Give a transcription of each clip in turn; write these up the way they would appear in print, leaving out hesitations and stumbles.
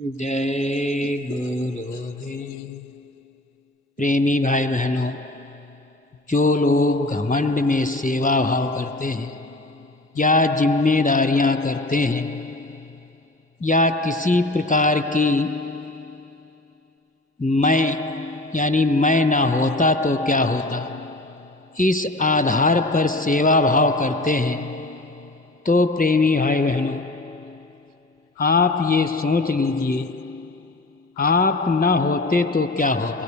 जय गुरुदेव। प्रेमी भाई बहनों, जो लोग घमंड में सेवा भाव करते हैं या जिम्मेदारियां करते हैं या किसी प्रकार की मैं ना होता तो क्या होता, इस आधार पर सेवा भाव करते हैं, तो प्रेमी भाई बहनों, आप ये सोच लीजिए, आप ना होते तो क्या होता।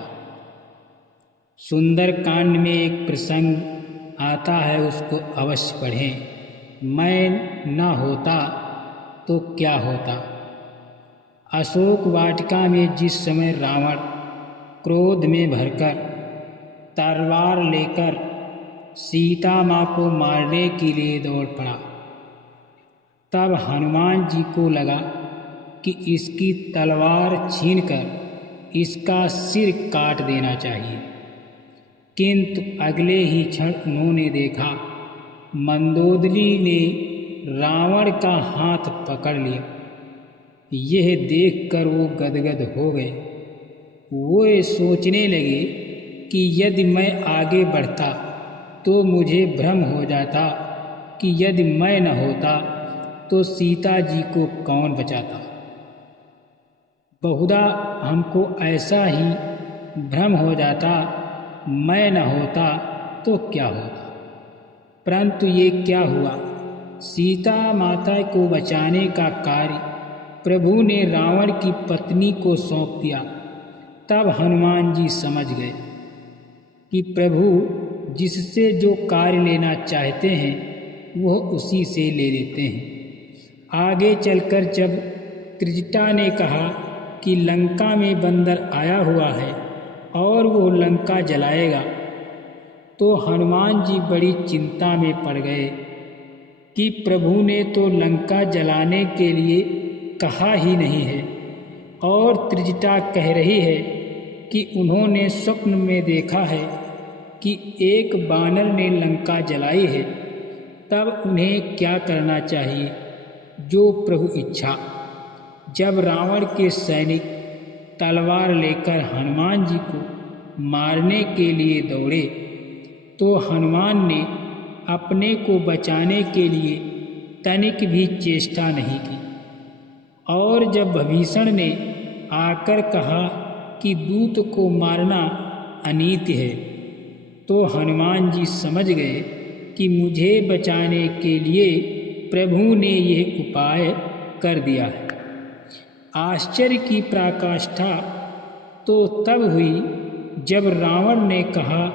सुंदर कांड में एक प्रसंग आता है, उसको अवश्य पढ़ें। मैं ना होता तो क्या होता। अशोक वाटिका में जिस समय रावण क्रोध में भरकर तलवार लेकर सीता माँ को मारने के लिए दौड़ पड़ा, तब हनुमान जी को लगा कि इसकी तलवार छीनकर इसका सिर काट देना चाहिए। किंतु अगले ही क्षण उन्होंने देखा मंदोदरी ने रावण का हाथ पकड़ लिया। यह देखकर वो गदगद हो गए। वो ये सोचने लगे कि यदि मैं आगे बढ़ता तो मुझे भ्रम हो जाता कि यदि मैं न होता तो सीता जी को कौन बचाता। बहुधा हमको ऐसा ही भ्रम हो जाता, मैं न होता तो क्या होता। परंतु ये क्या हुआ, सीता माता को बचाने का कार्य प्रभु ने रावण की पत्नी को सौंप दिया। तब हनुमान जी समझ गए कि प्रभु जिससे जो कार्य लेना चाहते हैं वह उसी से ले लेते हैं। आगे चलकर जब त्रिजटा ने कहा कि लंका में बंदर आया हुआ है और वो लंका जलाएगा, तो हनुमान जी बड़ी चिंता में पड़ गए कि प्रभु ने तो लंका जलाने के लिए कहा ही नहीं है, और त्रिजटा कह रही है कि उन्होंने स्वप्न में देखा है कि एक बानर ने लंका जलाई है। तब उन्हें क्या करना चाहिए, जो प्रभु इच्छा। जब रावण के सैनिक तलवार लेकर हनुमान जी को मारने के लिए दौड़े, तो हनुमान ने अपने को बचाने के लिए तनिक भी चेष्टा नहीं की। और जब विभीषण ने आकर कहा कि दूत को मारना अनीति है, तो हनुमान जी समझ गए कि मुझे बचाने के लिए प्रभु ने यह उपाय कर दिया है। आश्चर्य की पराकाष्ठा तो तब हुई जब रावण ने कहा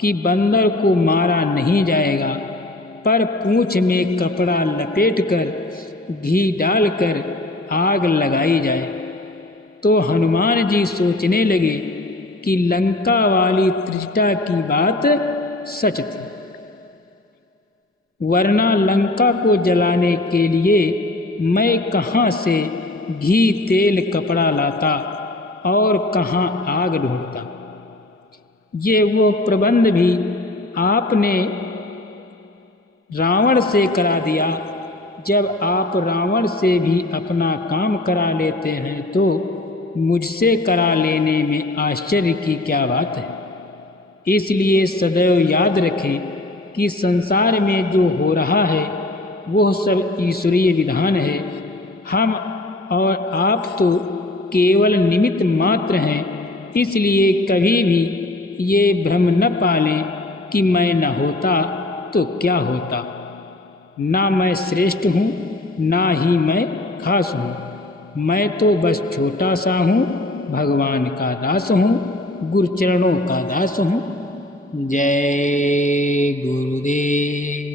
कि बंदर को मारा नहीं जाएगा, पर पूंछ में कपड़ा लपेटकर घी डालकर आग लगाई जाए। तो हनुमान जी सोचने लगे कि लंका वाली त्रिजटा की बात सच थी, वरना लंका को जलाने के लिए मैं कहाँ से घी तेल कपड़ा लाता और कहाँ आग ढूंढता। ये वो प्रबंध भी आपने रावण से करा दिया। जब आप रावण से भी अपना काम करा लेते हैं तो मुझसे करा लेने में आश्चर्य की क्या बात है। इसलिए सदैव याद रखें कि संसार में जो हो रहा है वह सब ईश्वरीय विधान है। हम और आप तो केवल निमित्त मात्र हैं। इसलिए कभी भी ये भ्रम न पालें कि मैं न होता तो क्या होता। ना मैं श्रेष्ठ हूँ, ना ही मैं खास हूँ। मैं तो बस छोटा सा हूँ, भगवान का दास हूँ, गुरुचरणों का दास हूँ। जय गुरुदेव।